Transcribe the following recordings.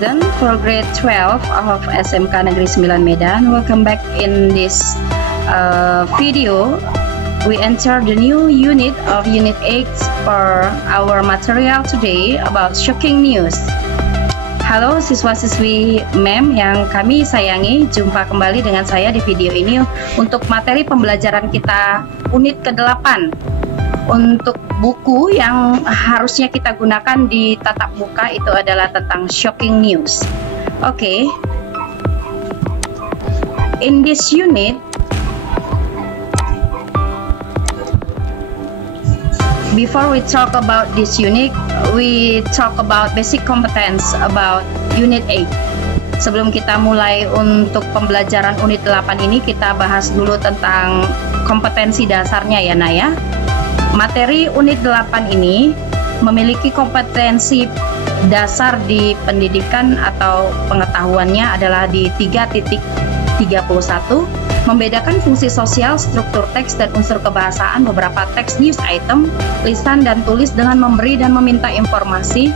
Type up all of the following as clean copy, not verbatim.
student for grade 12 of SMK Negeri 9 Medan. Welcome back in this video. We enter the new unit of Unit 8 for our material today about shocking news. Halo siswa-siswi MEM yang kami sayangi, jumpa kembali dengan saya di video ini untuk materi pembelajaran kita unit ke-8. Untuk buku yang harusnya kita gunakan di tatap muka itu adalah tentang shocking news. Okay. In this unit, before we talk about this unit, we talk about basic competence about Unit 8. Sebelum kita mulai untuk pembelajaran unit 8 ini, kita bahas dulu tentang kompetensi dasarnya ya Naya. Materi unit 8 ini memiliki kompetensi dasar di pendidikan atau pengetahuannya adalah di 3.31, membedakan fungsi sosial, struktur teks, dan unsur kebahasaan beberapa teks news item, lisan dan tulis dengan memberi dan meminta informasi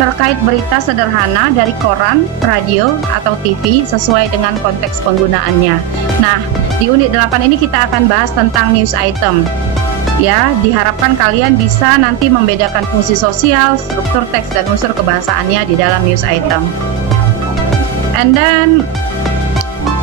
terkait berita sederhana dari koran, radio, atau TV sesuai dengan konteks penggunaannya. Nah, di unit 8 ini kita akan bahas tentang news item. Ya, diharapkan kalian bisa nanti membedakan fungsi sosial, struktur teks, dan unsur kebahasaannya di dalam news item. And then,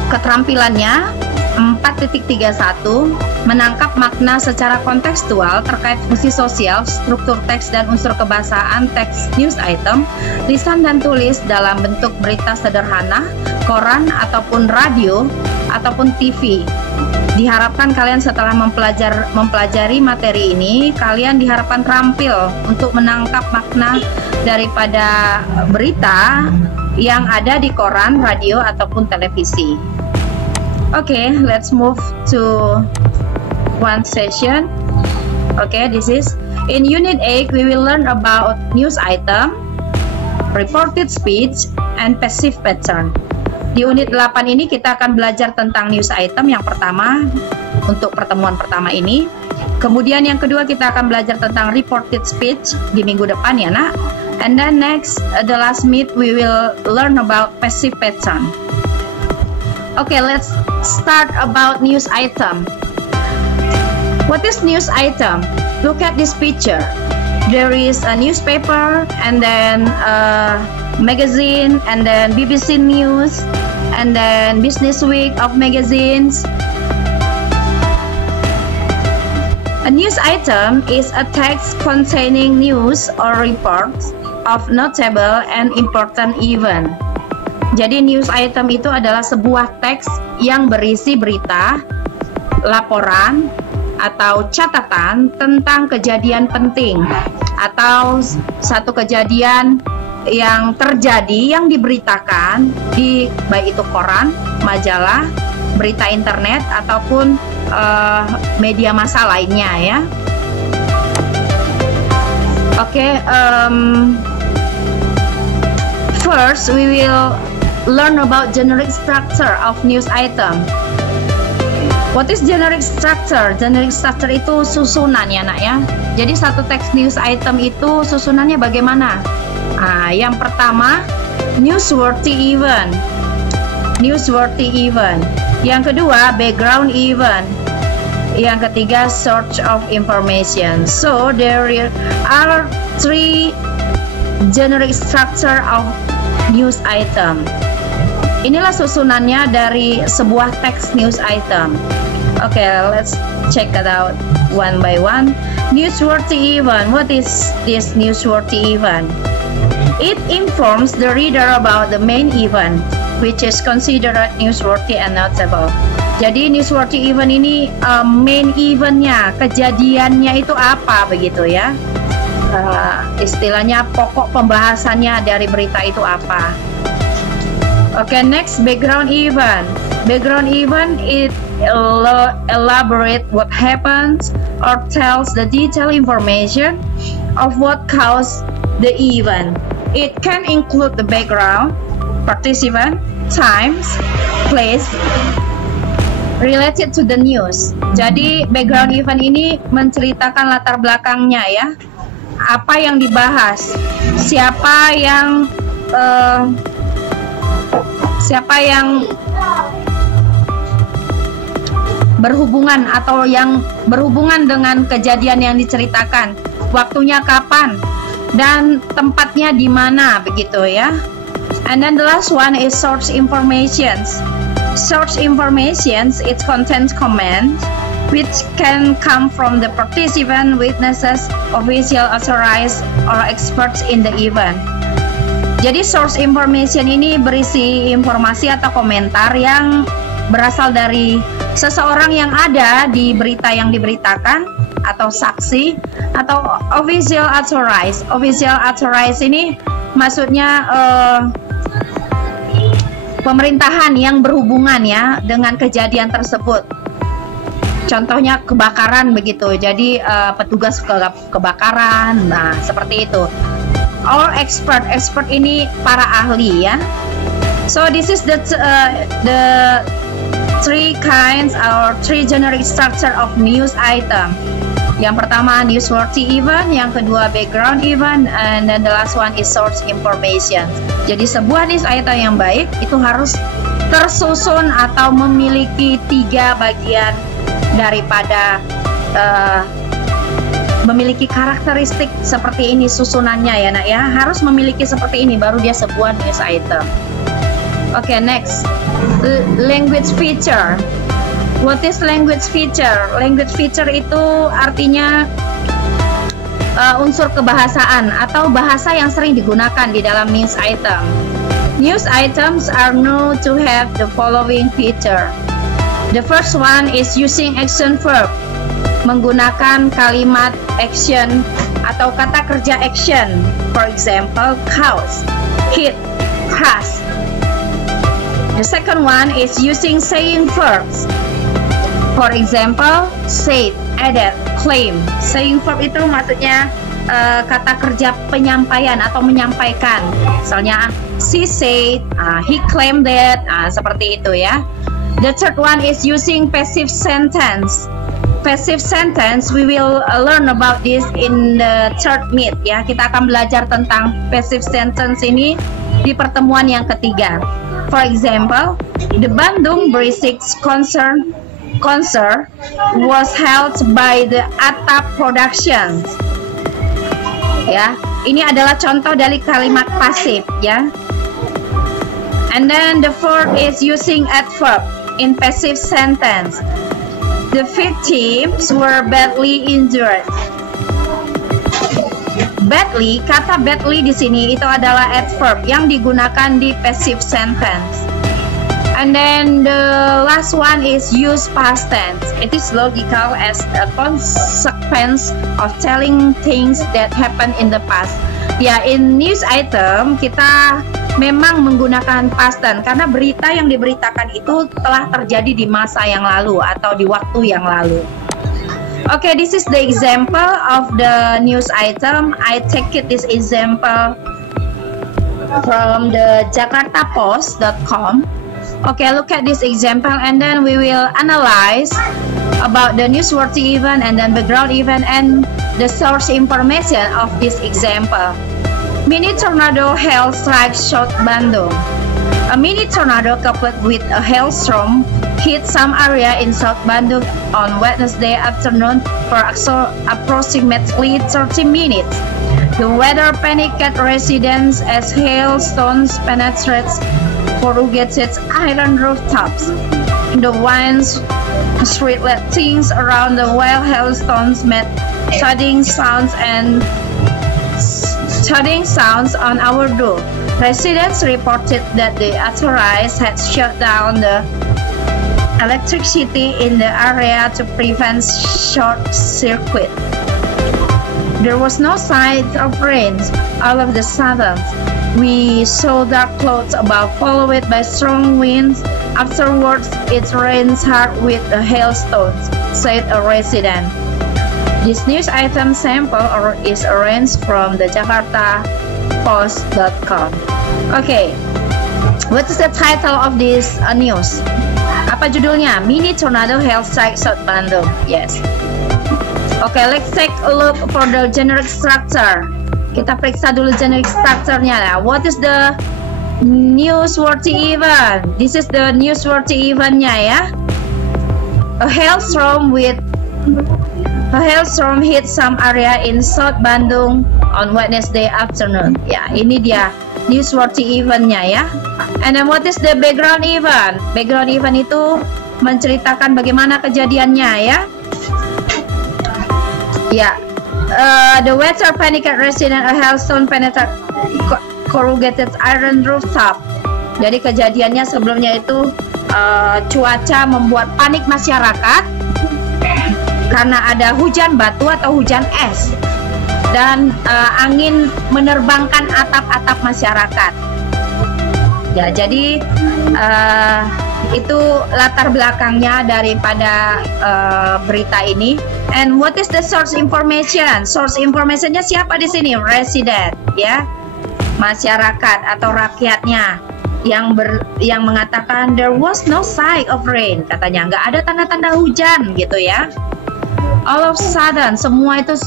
keterampilannya 4.31, menangkap makna secara kontekstual terkait fungsi sosial, struktur teks, dan unsur kebahasaan teks news item, lisan dan tulis dalam bentuk berita sederhana, koran, ataupun radio, ataupun TV. Diharapkan kalian setelah mempelajari materi ini, kalian diharapkan terampil untuk menangkap makna daripada berita yang ada di koran, radio, ataupun televisi. Okay, let's move to one session. Okay, this is in Unit 8, we will learn about news item, reported speech, and passive pattern. Di unit 8 ini kita akan belajar tentang news item yang pertama untuk pertemuan pertama ini. Kemudian yang kedua kita akan belajar tentang reported speech di minggu depan ya nak. And then next, the last meet we will learn about passive pattern. Okay, let's start about news item. What is news item? Look at this picture. There is a newspaper and then a magazine and then BBC News and then Business Week of magazines. A news item is a text containing news or reports of notable and important event. Jadi news item itu adalah sebuah teks yang berisi berita, laporan, atau catatan tentang kejadian penting atau satu kejadian yang terjadi yang diberitakan di baik itu koran, majalah, berita internet ataupun media massa lainnya ya. Okay, first we will learn about generic structure of news item. What is generic structure? Generic structure itu susunan ya nak ya. Jadi satu teks news item itu susunannya bagaimana? Nah, yang pertama newsworthy event. Newsworthy event. Yang kedua background event. Yang ketiga source of information. So there are three generic structure of news item. Inilah susunannya dari sebuah teks news item. Okay, let's check it out one by one. Newsworthy event. What is this newsworthy event? It informs the reader about the main event, which is considered newsworthy and notable. Jadi newsworthy event ini main eventnya, kejadiannya itu apa begitu ya? Istilahnya pokok pembahasannya dari berita itu apa? Okay, next background event. Background event it elaborate what happens or tells the detailed information of what caused the event. It can include the background, participant, times, place, related to the news. Jadi background event ini menceritakan latar belakangnya ya. Apa yang dibahas, siapa yang Siapa yang berhubungan atau yang berhubungan dengan kejadian yang diceritakan, waktunya kapan dan tempatnya di mana, begitu ya. And then the last one is source informations. Source informations, it contains comments which can come from the participant, witnesses, official, authorized, or experts in the event. Jadi source information ini berisi informasi atau komentar yang berasal dari seseorang yang ada di berita yang diberitakan, atau saksi, atau official authorized. Official authorized ini maksudnya pemerintahan yang berhubungan ya dengan kejadian tersebut. Contohnya kebakaran begitu, jadi petugas kebakaran, nah seperti itu. Or expert ini para ahli ya. So this is the three kinds or three generic structure of news item. Yang pertama newsworthy event, yang kedua background event, and then the last one is source information. Jadi sebuah news item yang baik itu harus tersusun atau memiliki 3 bagian daripada memiliki karakteristik seperti ini susunannya ya nak ya, harus memiliki seperti ini baru dia sebuah news item. Oke, next, language feature. What is language feature? Language feature itu artinya unsur kebahasaan atau bahasa yang sering digunakan di dalam news item. News items are known to have the following feature. The first one is using action verb, menggunakan kalimat action atau kata kerja action. For example, cause, hit, has. The second one is using saying verbs. For example, said, added, claim. Saying verb itu maksudnya kata kerja penyampaian atau menyampaikan. Misalnya, she said, he claimed that, seperti itu ya. The third one is using passive sentence. Passive sentence, we will learn about this in the third meet ya. Kita akan belajar tentang passive sentence ini di pertemuan yang ketiga. For example, the Bandung Berisik concert was held by the Atap Productions. Ya, ini adalah contoh dari kalimat pasif ya. And then the fourth is using adverb in passive sentence. The victims were badly injured. Badly, kata badly di sini itu adalah adverb yang digunakan di passive sentence. And then the last one is use past tense. It is logical as a consequence of telling things that happened in the past. Ya, in news item kita memang menggunakan past tense karena berita yang diberitakan itu telah terjadi di masa yang lalu atau di waktu yang lalu. Okay, this is the example of the news item. I take it this example from the jakartapost.com. Okay, look at this example and then we will analyze about the newsworthy event and then background event and the source information of this example. Mini tornado hail strikes South Bandung. A mini tornado coupled with a hailstorm hit some area in South Bandung on Wednesday afternoon for approximately 30 minutes. The weather panicked residents as hailstones penetrates corrugated iron rooftops. The winds shrieked things around the while hailstones made thudding sounds on our door. Residents reported that the authorities had shut down the electricity in the area to prevent short circuit. There was no sign of rain. All of the sudden, we saw dark clouds above, followed by strong winds. Afterwards, it rains hard with the hailstones, said a resident. This news item sample is arranged from the jakartapost.com. Okay, what is the title of this news? Apa judulnya? Mini tornado hail strike South Bandung. Yes. Okay, let's take a look for the generic structure. Kita periksa dulu generic structure-nya. What is the newsworthy event. This is the newsworthy eventnya ya. A hailstorm hit some area in South Bandung on Wednesday afternoon. Ya, ini dia newsworthy eventnya ya. And then what is the background event? Background event itu menceritakan bagaimana kejadiannya ya. Ya, the weather panicked resident a hailstone penetrated corrugated iron rooftop. Jadi kejadiannya sebelumnya itu cuaca membuat panik masyarakat karena ada hujan batu atau hujan es dan angin menerbangkan atap-atap masyarakat. Ya, jadi itu latar belakangnya daripada berita ini. And what is the source information? Source informationnya siapa di sini? Resident, ya, masyarakat atau rakyatnya yang mengatakan there was no sign of rain, katanya nggak ada tanda-tanda hujan gitu ya. All of sudden, semua itu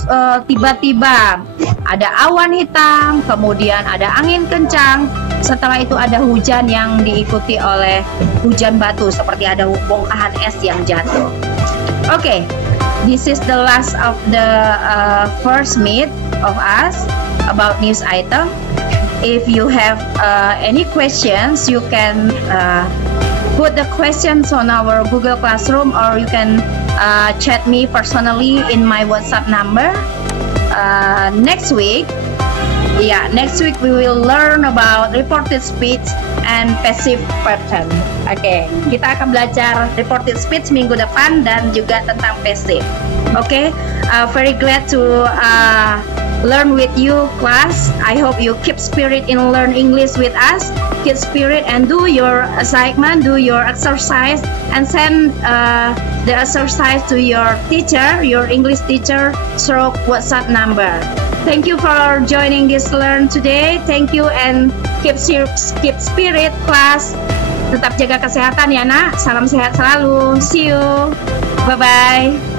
tiba-tiba ada awan hitam, kemudian ada angin kencang. Setelah itu ada hujan yang diikuti oleh hujan batu seperti ada bongkahan es yang jatuh. Okay, this is the last of the first meet of us about news item. If you have any questions, you can put the questions on our Google Classroom, or you can chat me personally in my WhatsApp number. Next week we will learn about reported speech and passive pattern. Oke, kita akan belajar reported speech minggu depan dan juga tentang passive. Oke, very glad to learn with you, class. I hope you keep spirit in learn English with us. Keep spirit and do your assignment, do your exercise, and send the exercise to your teacher, your English teacher, through WhatsApp number. Thank you for joining this learn today. Thank you and keep spirit, class. Tetap jaga kesehatan ya nak. Salam sehat selalu. See you. Bye bye.